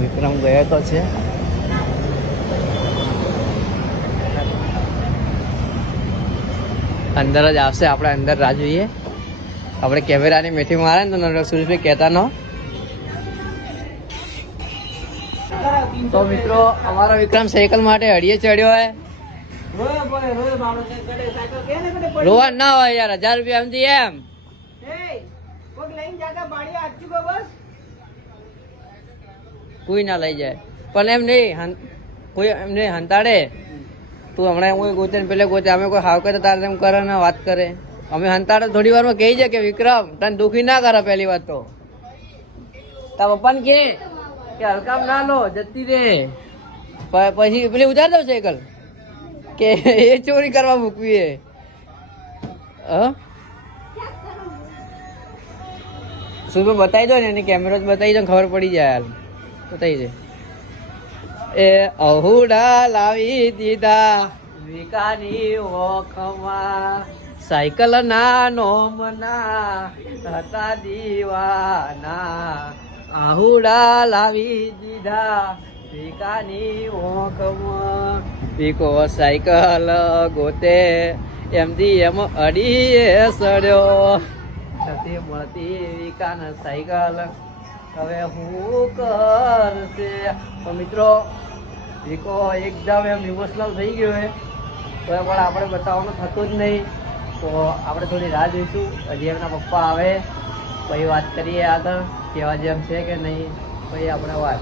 વિક્રમ ગયો તો છે. અંદર જ આવશે, આપણે અંદર રાહ જોઈએ. આપણે કેમેરાની મેથી મારે ને તો સુરેશભાઈ કહેતા ન. તો મિત્રો અમારો વિક્રમ સાયકલ માટે હળીએ ચડ્યો હોય. રોવા ના હોય યાર, 1000 રૂપિયા એમથી એમ કોઈ ના લઈ જાય. પણ એમ નહીં, કોઈ એમને હંતાડે. તું હમણાં કોઈ ગોતે ને પેલે ગોતે, અમે કોઈ હાવ કરે તારે એમ કરે ને વાત કરે. અમે હંતાડે થોડી વાર માં કહી જાય કે વિક્રમ તને દુખી ના કરે. પહેલી વાત તો તાર પપ્પાને કે હલકામ ના લો, જતી રે. પછી પેલી ઉતાર દો સાયકલ કે એ ચોરી કરવા મૂકવી. શું બતાવી દો ને, એની કેમેરો બતાવી દો, ખબર પડી જાય. બતાવી દે. એ અહુડા લાવી દીધા વિકાની ઓખમાં, સાયકલ ના નોમના હતા દીવાના. આહુડા લાવી દીધા વિકાની ઓખમાં, વિકો સાયકલ ગોતે એમથી એમ અડીએ સડ્યો. નથી મળતી વિકાન સાયકલ, હવે હું કરશે. તો મિત્રો વિકો એકદમ એમ ઇમોશનલ થઈ ગયો છે, તો પણ આપણે બતાવવાનું થતું જ નહીં. તો આપણે થોડી રાહ જોઈશું, હજી એમના પપ્પા આવે પછી વાત કરીએ આગળ, કેવા જેમ છે કે નહીં. પછી આપણે વાત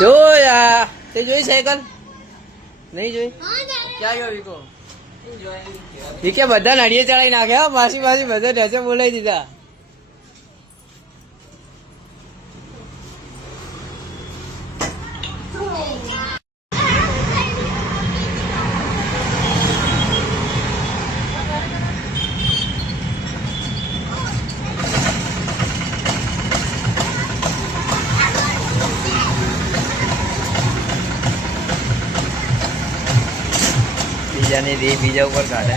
જોયા. તે જોઈ સાયકલ? નહીં જોઈ? ક્યાં ગયો વિકો? એ કે બધા નડિયે ચડાવી નાખ્યા, માસી બધા ઢેચે બોલાવી દીધા. બીજાની રી બીજા ઉપર કાઢે.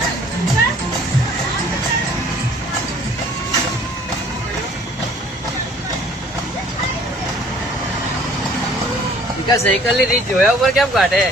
સાયકલ ની રીત જોયા ઉપર કેમ કાઢે?